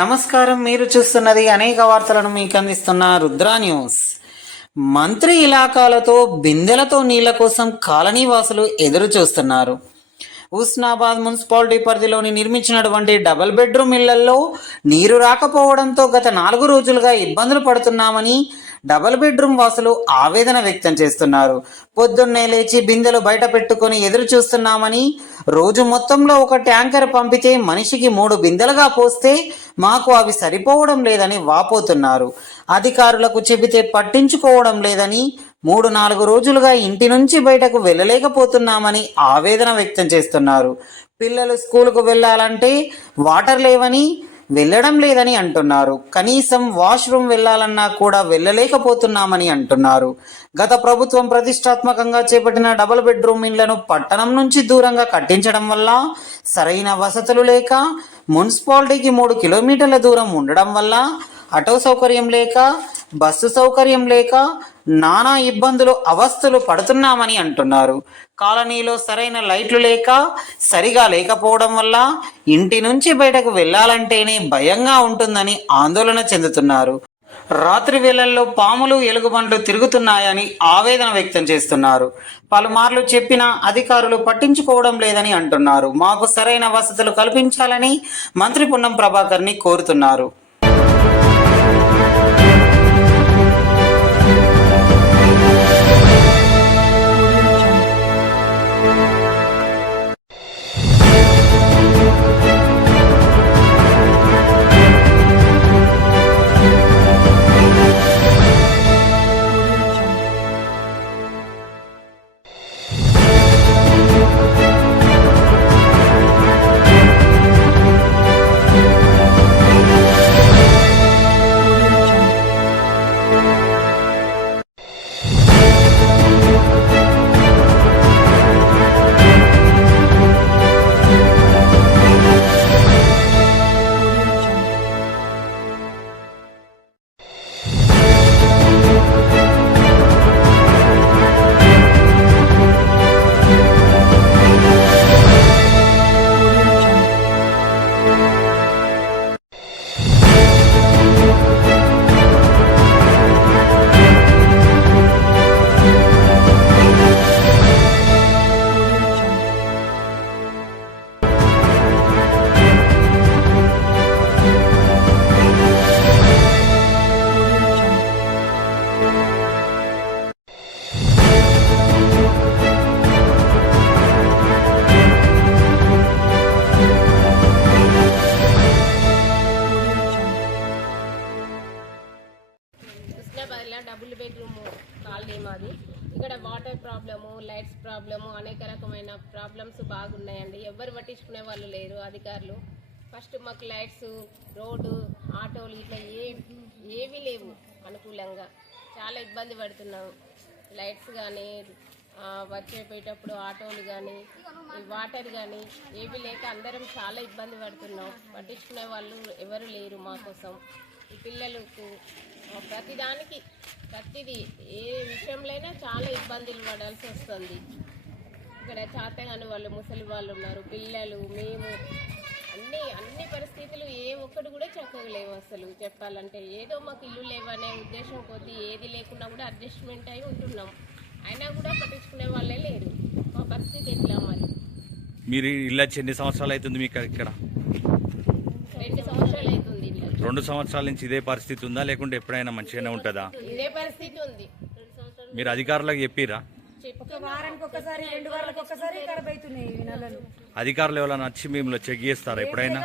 నమస్కారం, మీరు చూస్తున్నది అనేక వార్తలను మీకు అందిస్తున్న రుద్రా న్యూస్. మంత్రి ఇలాకాలతో బిందెలతో నీళ్ల కోసం కాలనీ వాసులు ఎదురు చూస్తున్నారు. హుస్నాబాద్ మున్సిపాలిటీ పరిధిలోని నిర్మించినటువంటి డబుల్ బెడ్రూమ్ ఇళ్లలో నీరు రాకపోవడంతో గత 4 రోజులుగా ఇబ్బందులు పడుతున్నామని డబుల్ బెడ్రూమ్ వాసులు ఆవేదన వ్యక్తం చేస్తున్నారు. పొద్దున్నే లేచి బిందెలు బయట పెట్టుకొని ఎదురు చూస్తున్నామని, రోజు మొత్తంలో ఒక ట్యాంకర్ పంపితే మనిషికి 3 బిందెలుగా పోస్తే మాకు అవి సరిపోవడం లేదని వాపోతున్నారు. అధికారులకు చెబితే పట్టించుకోవడం లేదని, 3-4 రోజులుగా ఇంటి నుంచి బయటకు వెళ్ళలేకపోతున్నామని ఆవేదన వ్యక్తం చేస్తున్నారు. పిల్లలు స్కూలుకు వెళ్ళాలంటే వాటర్ లేవని, వెళ్ళడం లేదని అంటున్నారు. కనీసం వాష్రూమ్ వెళ్ళాలన్నా కూడా వెళ్ళలేకపోతున్నామని అంటున్నారు. గత ప్రభుత్వం ప్రతిష్టాత్మకంగా చేపట్టిన డబుల్ బెడ్రూమ్ ఇళ్లను పట్టణం నుంచి దూరంగా కట్టించడం వల్ల, సరైన వసతులు లేక, మున్సిపాలిటీకి 3 కిలోమీటర్ల దూరం ఉండడం వల్ల, ఆటో సౌకర్యం లేక, బస్సు సౌకర్యం లేక నానా ఇబ్బందులు అవస్థలు పడుతున్నామని అంటున్నారు. కాలనీలో సరైన లైట్లు లేక, సరిగా లేకపోవడం వల్ల ఇంటి నుంచి బయటకు వెళ్ళాలంటేనే భయంగా ఉంటుందని ఆందోళన చెందుతున్నారు. రాత్రి వేళల్లో పాములు, ఎలుగుబంట్లు తిరుగుతున్నాయని ఆవేదన వ్యక్తం చేస్తున్నారు. పలుమార్లు చెప్పినా అధికారులు పట్టించుకోవడం లేదని అంటున్నారు. మాకు సరైన వసతులు కల్పించాలని మంత్రి పొన్నం ప్రభాకర్ని కోరుతున్నారు. డబుల్ బెడ్రూమ్ కాలనీ మాది. ఇక్కడ వాటర్ ప్రాబ్లము, లైట్స్ ప్రాబ్లము, అనేక రకమైన ప్రాబ్లమ్స్ బాగున్నాయండి. ఎవరు పట్టించుకునే వాళ్ళు లేరు అధికారులు. ఫస్ట్ మాకు లైట్స్, రోడ్డు, ఆటోలు ఇట్లా ఏవి లేవు అనుకూలంగా. చాలా ఇబ్బంది పడుతున్నాం. లైట్స్ కానీ, వచ్చేపోయేటప్పుడు ఆటోలు కానీ, ఈ వాటర్ కానీ ఏవి లేక అందరం చాలా ఇబ్బంది పడుతున్నాం. పట్టించుకునే వాళ్ళు ఎవరు లేరు మా కోసం. ఈ పిల్లలకు ప్రతిదీ ఏ విషయంలోనైనా చాలా ఇబ్బందులు పడాల్సి వస్తుంది. ఇక్కడ చేతగాని వాళ్ళు, ముసలి వాళ్ళు ఉన్నారు, పిల్లలు, మేము అన్ని పరిస్థితులు ఏ ఒక్కటి కూడా చక్కగా లేవు. అసలు చెప్పాలంటే ఏదో మాకు ఇల్లు లేవనే ఉద్దేశం కొద్దీ ఏది లేకున్నా కూడా అడ్జస్ట్మెంట్ అయి ఉంటున్నాం. అయినా కూడా పట్టించుకునే వాళ్ళే లేరు. మా పరిస్థితి ఎట్లా మరి? మీరు ఇల్లు వచ్చి ఎన్ని సంవత్సరాలు అవుతుంది మీకు? ఇక్కడ 2 సంవత్సరాలు అవుతుంది. 2 సంవత్సరాల నుంచి ఇదే పరిస్థితి ఉందా, లేకుంటే ఎప్పుడైనా మంచిగానే ఉంటుందా? ఇదే పరిస్థితి ఉంది. మీరు అధికారులకు చెప్పిరా? అధికారులు ఎవరైనా వచ్చి మిమ్మల్ని చెక్ చేస్తారా ఎప్పుడైనా?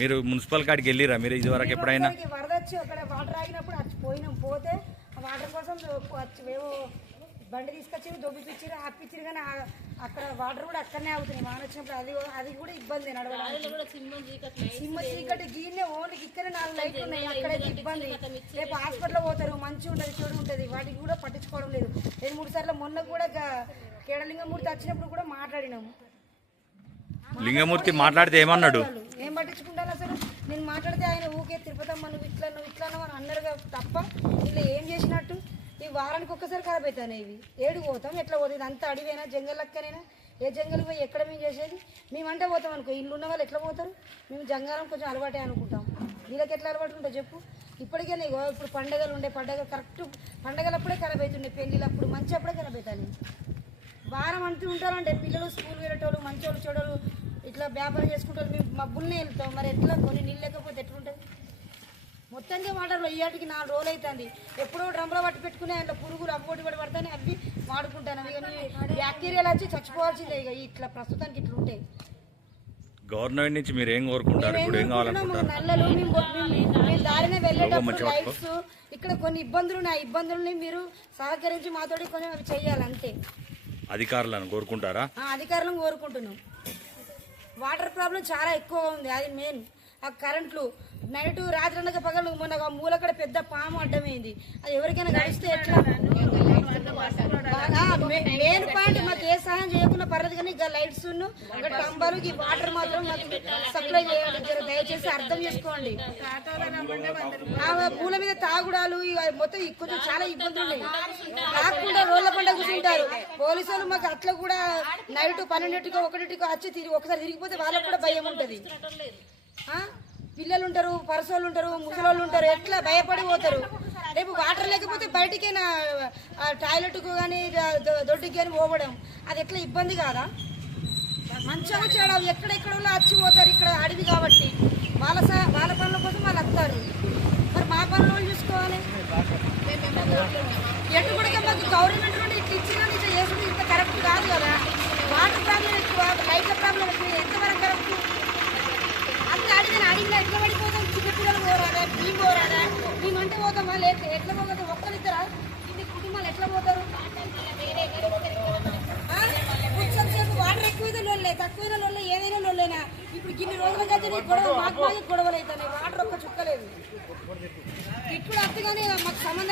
మీరు మున్సిపల్ కాడికి వెళ్ళిరా మీరు ఇదివరకు ఎప్పుడైనా? వరద వచ్చి అక్కడ వాటర్ ఆగినప్పుడు పోయినాం. పోతే వాటర్ కోసం బండి తీసుకొచ్చి దొబ్బిపించారు ఆపిచ్చారు, కానీ అక్కడ వాటర్ కూడా అక్కడనే అవుతున్నాయి. వాన వచ్చినప్పుడు అది కూడా ఇబ్బంది నడవడానికి. సింహ చీకటి గీనే ఓన్లీ ఇక్కడే 4 లైట్లు ఉన్నాయి, అక్కడైతే ఇబ్బంది. రేపు హాస్పిటల్ పోతారు, మంచిగా ఉంటుంది చెడు ఉంటుంది, వాటికి కూడా పట్టించుకోవడం లేదు. 2-3 సార్లు మొన్న కూడా కేడలింగమూర్తి వచ్చినప్పుడు కూడా మాట్లాడినాము. లింగమూర్తి మాట్లాడితే ఏమన్నాడు? ఏం పట్టించుకుంటాను అసలు, నేను మాట్లాడితే ఆయన ఊకే తిరుపతమ్మ నువ్వు ఇట్లా అని అన్నారు తప్ప ఇలా ఏం చేసినట్టు. ఈ వారానికి ఒక్కసారి ఖరాబ్ అవుతాయి ఇవి. ఏడు పోతాం, ఎట్లా పోతుంది? అంత అడివైనా జంగల్ లెక్కనైనా, ఏ జంగల్ పోయి ఎక్కడ మేము చేసేది? మేమంటే పోతాం అనుకో, ఇల్లు ఉన్న వాళ్ళు ఎట్లా పోతారు? మేము జంగాలం కొంచెం అలవాటే అనుకుంటాం, వీళ్ళకి ఎట్లా అలవాటు ఉంటుందో చెప్పు. ఇప్పటికే నీకు ఇప్పుడు పండగలు ఉండే, పండగ కరెక్ట్ పండగలప్పుడే ఖరాబ్ అవుతుండే, పెళ్ళిళ్ళప్పుడు మంచి అప్పుడే ఖరాబ్ అవుతాయి. వారం అంటూ ఉంటారంటే పిల్లలు స్కూల్ వెళ్ళేటోళ్ళు, మంచోళ్ళు చెడోళ్ళు ఇట్లా వ్యాపారం చేసుకుంటారు, మేము మబ్బుల్నే వెళ్తాం. మరి ఎట్లా కొన్ని నీళ్ళు లేకపోతే ఎట్లుంటుంది? మొత్తంగా వాటర్లో ఇయ్యాటికి 4 రోజులు అవుతుంది. ఎప్పుడో డ్రమ్లో పట్టి పెట్టుకునే అందులో పురుగులు అవ్వటి కూడా పడతాయి, అవి వాడుకుంటాను. ఇక బ్యాక్టీరియాలు వచ్చి చచ్చిపోవాల్సిందే. ఇక ఇట్లా ప్రస్తుతానికి ఇట్లా ఉంటాయి. గవర్నమెంట్ నుంచి మీరు ఏం కోరుకుంటారు? ఇప్పుడు ఏం కావాలనుకుంటారు? నల్లలు మేము దారినే వెళ్ళేటప్పుడు లైట్స్, ఇక్కడ కొన్ని ఇబ్బందులు ఉన్నాయి. ఆ ఇబ్బందుల్ని మీరు సహకరించి మాతోటి కొంచెం అవి చెయ్యాలి అంతే. అధికారులను కోరుకుంటారా? అధికారులను కోరుకుంటున్నాం. వాటర్ ప్రాబ్లం చాలా ఎక్కువ ఉంది, అది మెయిన్. ఆ కరెంట్లు నైట్ రాత్రి అనగా పగలు మొన్న మూలకడ పెద్ద పాము అడ్డమైంది, అది ఎవరికైనా గడిస్తే ఎట్లా? మెయిన్ పాయింట్ మాకు ఏ సహాయం చేయకుండా పర్లేదు, కానీ ఇక లైట్స్ టంబాలు ఈ వాటర్ మాత్రం మాకు సప్లై చేయండి, దయచేసి అర్థం చేసుకోండి. పూల మీద తాగుడాలు మొత్తం కొంచెం చాలా ఇబ్బందులు ఉన్నాయి. కాకుండా రోడ్ల పంట కూర్చుంటారు పోలీసులు. మాకు అట్లా కూడా నైట్ 12-1 వచ్చి ఒకసారి తిరిగిపోతే వాళ్ళకు కూడా భయం ఉంటుంది. పిల్లలు ఉంటారు, పరసోళ్ళు ఉంటారు, ముసలోళ్ళు ఉంటారు, ఎట్లా భయపడి పోతారు. రేపు వాటర్ లేకపోతే బయటికైనా టాయిలెట్కు కానీ దొడ్డికి కానీ పోవడం, అది ఎట్లా ఇబ్బంది కాదా? మంచిగా చేయడం ఎక్కడెక్కడ వచ్చి పోతారు, ఇక్కడ అడవి కాబట్టి వాళ్ళ పనుల కోసం వాళ్ళు వస్తారు. మరి మా పనులు వాళ్ళు చూసుకోవాలి. ఎటు కూడా మాకు గవర్నమెంట్ నుండి ఇట్లా ఇచ్చినా ఇట్లా చేసుకుంటే ఇంత కరెక్ట్ కాదు కదా. వాటర్ ప్రాబ్లం ఎక్కువ, లైట్ల ప్రాబ్లం ఎక్కువ, ఎంతవరకు కరెక్ట్? అంత అడిగినా ఎట్లా పడిపోతాం? చిన్నపిల్లలు పోరాదా, మేము పోరాదా? మేమంటే పోతామా? లేదు ఎట్లా పోతాం? ఒక్కరిద్దరా ఇన్ని కుటుంబాలు ఎట్లా పోతారు? కొంచెం సేపు వాటర్ ఎక్కువ లొల్లే, తక్కువ లొల్లే, ఏదైనా లొల్లేనా? ఇప్పుడు ఇన్ని రోజుల కంటే గొడవ మాకు గొడవలు అవుతాయి, వాటర్ ఒక్క చుక్కలేదు. ఇప్పుడు అత్తగానే మాకు సంబంధం